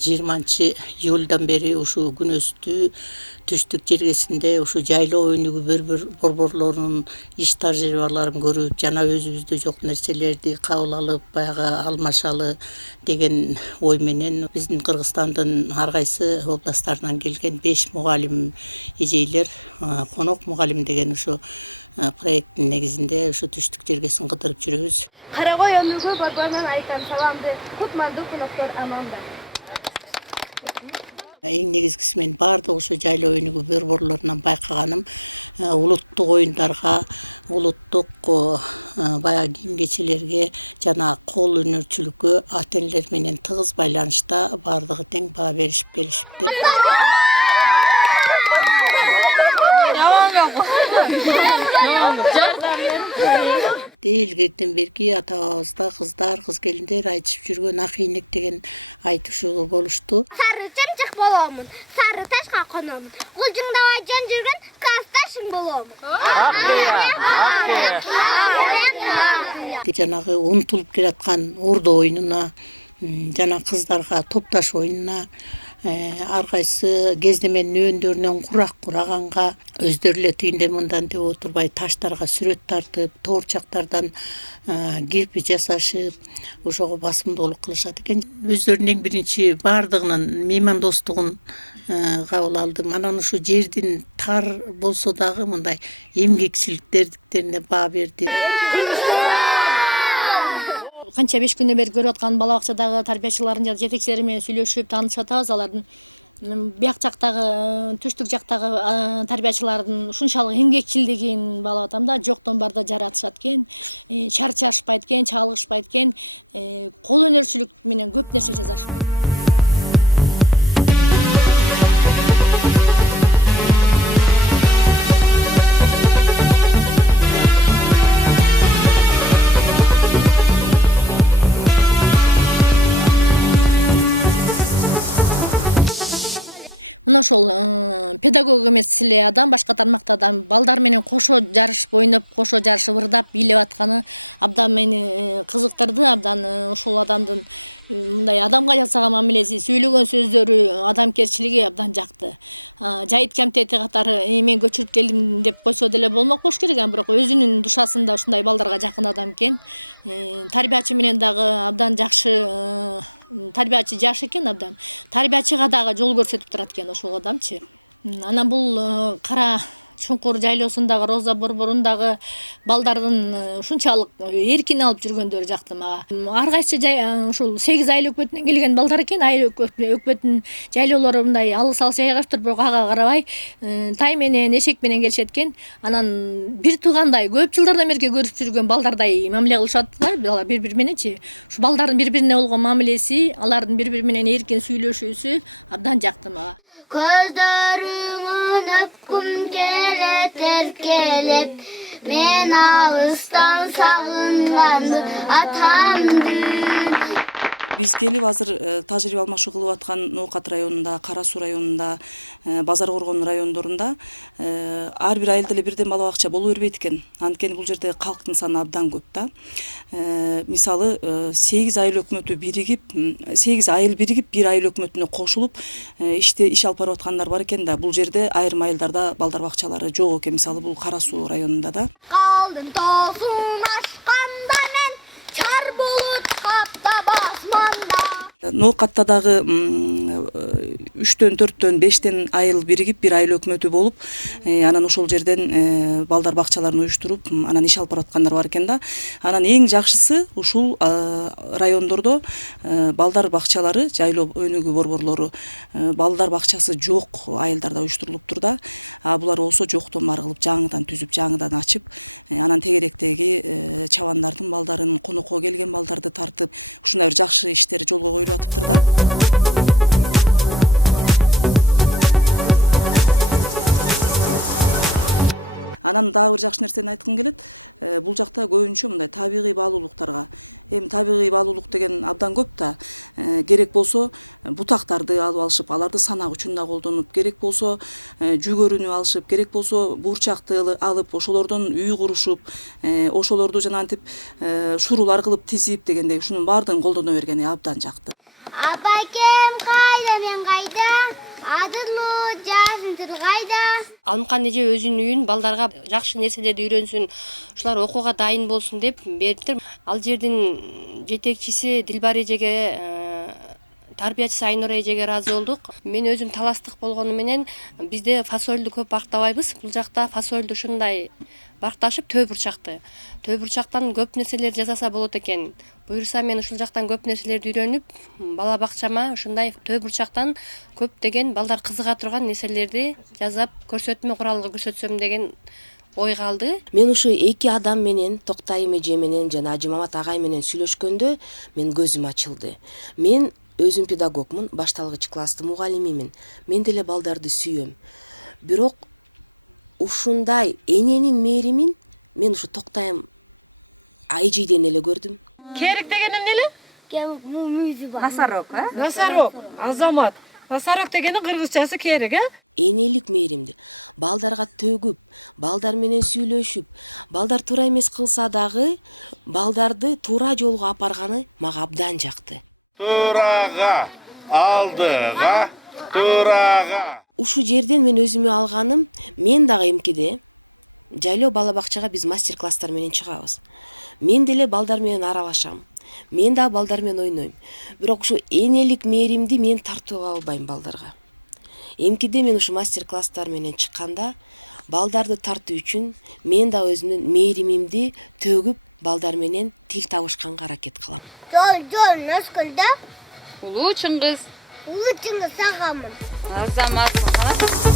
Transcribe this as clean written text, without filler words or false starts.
20-июльдан бери ушу күнөстүү түштүк жергесинде ушу жайлоо өнүгүү борборлорунун иш тажрыйбаларын көрүп, жана өзүбүздө жок нерселерди кабыл алып, баягы алмашалы деген ой менен биздин Кыргызстандын ар кайсы областтарынан келген 5 мугалим эжейлер Конок мугалим деген ушу проекттин негизинде ушу түштүк жергесин кыдырып жүрөбүз. Карагой өнүгүү борборунан айтам саламды, кутмандуу коноктор аманда. Эң негизгиси мен баардык ушу жайлоо өнүгүү борборлорунан байкаганым улуттук оюндарга, улуттук баягы кийим кечелерге жана кол өнөрчүлүккө ата энелер менен тыгыз байланышта баардыгы тең баа беришип келишипти. Илгертен берки ата-бабыбызда кыз келиндер айтышып жүргөн ак ийнек деген айтышуу болушту. Сары чымчык боломун, сары ташка кономун. Кулжуңдабай жөн жүргөн классташың боломун. Жанагы унутулуп келаткан ордо оюнуна, жана кыздарга топташ оюнуна, ар кайсы кездеменин өндөрүнөн курак кураганга, өздөрү эле тигинден мындан деп отурбай таштарга сүрөт тартып, тоорчактардан кирпич жасашып, ошого басымдуулук кылышат экен. Өздөрүнүн эң биринчи баардыгынын меймандостугун кабыл алдым. Анан ушу жердин тар болсо дагы мындай эмгекчиликтерине баа берди. Канча 5 күндөн бери көрүп аткан бала бакчадагы тарбиячылардын жана жетекчилери менен сүйлөшүп, таанышып атабыз. Алардын бияк жактагы, түштүк жактагы тарбиячылардын ушунчалык эмгекчилдигин баалап атам да, жоктон барда жаратышат экен, чарчашпайт экен, чалгышпайт экен, кол өнөрчүлүк менен көп нерсе жасашат экен. Мына ошол педагог эмес эле адам, башка тармакта адам балдар менен кошо жарышып ойноп, кошо жарышып ырдап бийлеп атканы абдан мени кызыктырды. Абдан ошол адамдын мындай адамга жасаган мамилеси, сүйлөгөн сөздөрү, адамкерчилиги абдан жакты. Жайыт комитети катары мен көчүрүп келдим деп койсо деле болмок болуш керек, бирок өзүнүн душасында ушундай балдарга жакын адам экен. Тарбиячы менен дагы абдан жакшы, тарбиячы жаш экен абдан. Тарбиячыга дагы жол көрсөтүп турат экен ошол адамчы. Анан бул кара чуңкур жайлоосундагы Роза борборундагы балдардын ушунчалык эркин алып жүргөндөрү жакты мага. Ар кайсы ушул 8 айыл өкмөтүнөн келген балдар экен. Айыл өкмөтүнүн жайлоолору мындай алыс-алыс жайгашып бирок ага карабай тай менен, эшек менен келишет экен. Анан бир туугандай, көп жылдардан бери көрүп жүргөн балдардай мамиле кылышат да, бири-бири мененчи. Ушу балдардын бири-бирине болгон мамилеси, алардын бири-бири менен эркин сүйлөшүүсү абдан жакты мага. Көздөрүңөн өпкүм келет эркелеп, мен алыстан сагынган атамды. Биз келип азыр тажрыйба алмашуу кылып аткан Ноокат районунда, Кара Суу районунда, Базар Коргон райондорунда ар бир айылда эле бирден бала бакча боло бербейт экен. Анткени бул жерде калктын саны абдан көп да. Мисалы 8 айыл өкмөтү биригип, 8 айыл биригип бир айыл өкмөтүнө кошулуп иш алып барып аткандар бар экен да. Бул жерде айрым айылдарда балдар бакчалары жок экен. Мисалы бул Кара Суу районунда да. Калдым тоосун ашканда мен чар болуп капта басманда. Ноокатта дагы 3-төн 4-төн 5-тен айыл биригип бир айыл өкмөтү болуп, анан ошол жерден балдар бакчаларын уюштуруп, анан иш алып бараткандар бар экен да. Анан эң жакшысы ушул райондордо балдар бакчалары, жайлоо өнүгүү борборлору балдар бакчасы жок айылдарда уюштурулуптур да. Булар болсо жоктон бар кылып жаңыдан түзүп, жаңыдан ачып, анан тегеректеги чабандардын балдарын, конокко келген балдарды тартып, ушундай бир жакшы иштер жолго коюлуп атыптыр да. Анан дагы бир жакшы нерсени айткым келет. Бул жакта көбүнчө мындай табигый баалуулуктарга, эми табигый баалуулук деген абдан көп да. Керек болсо бутактарды алып алышып, аларды санак үчүн да колдонуп, керек болсо жүгөрүнү алышып, керек болсо буурчакты алып, ошолордон үй курушуп, ошолорду жана антип шурулар кылып тизип дегендей ушунун баардыгын колдоно бергени абдан жакты. Апакем кайда, мен кайда? Адырлуу жашын тил кайда? Алымкан эже өзүнүн үйүн балдарга жакшы нерселерди үйрөнсүн, ушулар окууга дайын болсун деп бериптир. Ал жердин жетекчиси Дилбар эжеге, тарбиячысы Айнура эжеге ыраазы болдук. Мен өзүм таластык болгону менен бизде фасольду көп бактабайбыз. Бул жакта фасольду ушундай бакташып төө бурчактан көп нерселер жасаса болот экен. Буюрса мен ушул жактан көп нерселерди үйрөнүп, бала бакчама ушундай төө бурчактан көптөгөн балдар кызыга турган нерселерди жасап көрсөтмө куралга көрсөтсөм деген ой калды. Мен ушу эки адам менен, Токтайым эже менен жана Ажымамат агай менен сүйлөшкөндө мен көзүм ачылды. Мен өзүм педагогмун, башталгыч класстын мугалимимин. Мен деле балдарды сүйөм. Бирок ушундай эненин мээримин мен ушу Токтайым эжеден эле көрдүм. Керек деген эмне эле? Мүйүзү бар. Насарок, Азамат. Насарок дегенин кыргызчасы керек, Энелик мээримди балдарга төгүп, балдар менен сүйлөшүп, балдар туура эмес кылса дагы балдарды туура жолго апарганы мага абдан жакты. Турага, алдыга, турага. Ушу жерден мен өзүмө алганым, мен дагы эмкиде Жайлоо бала бакчага биз мастер-класстар менен чыгабыз. Мен деле балдар менен аралашам. Мен да балдар менен ойнойм. Бирок ушу энелик мээримди мен тартууга албайм балдарга. Эмкиде мен ушу мастер-класстар менен чыкканда балдарды тартуу үчүн мен да өзүмдүн мээримимди төгүп балдар менен тил табышканга аракет кылам. Жол Наскөлдө. Улуу Чыңгыз. Улуу Чыңгыз сагамын. Азамат.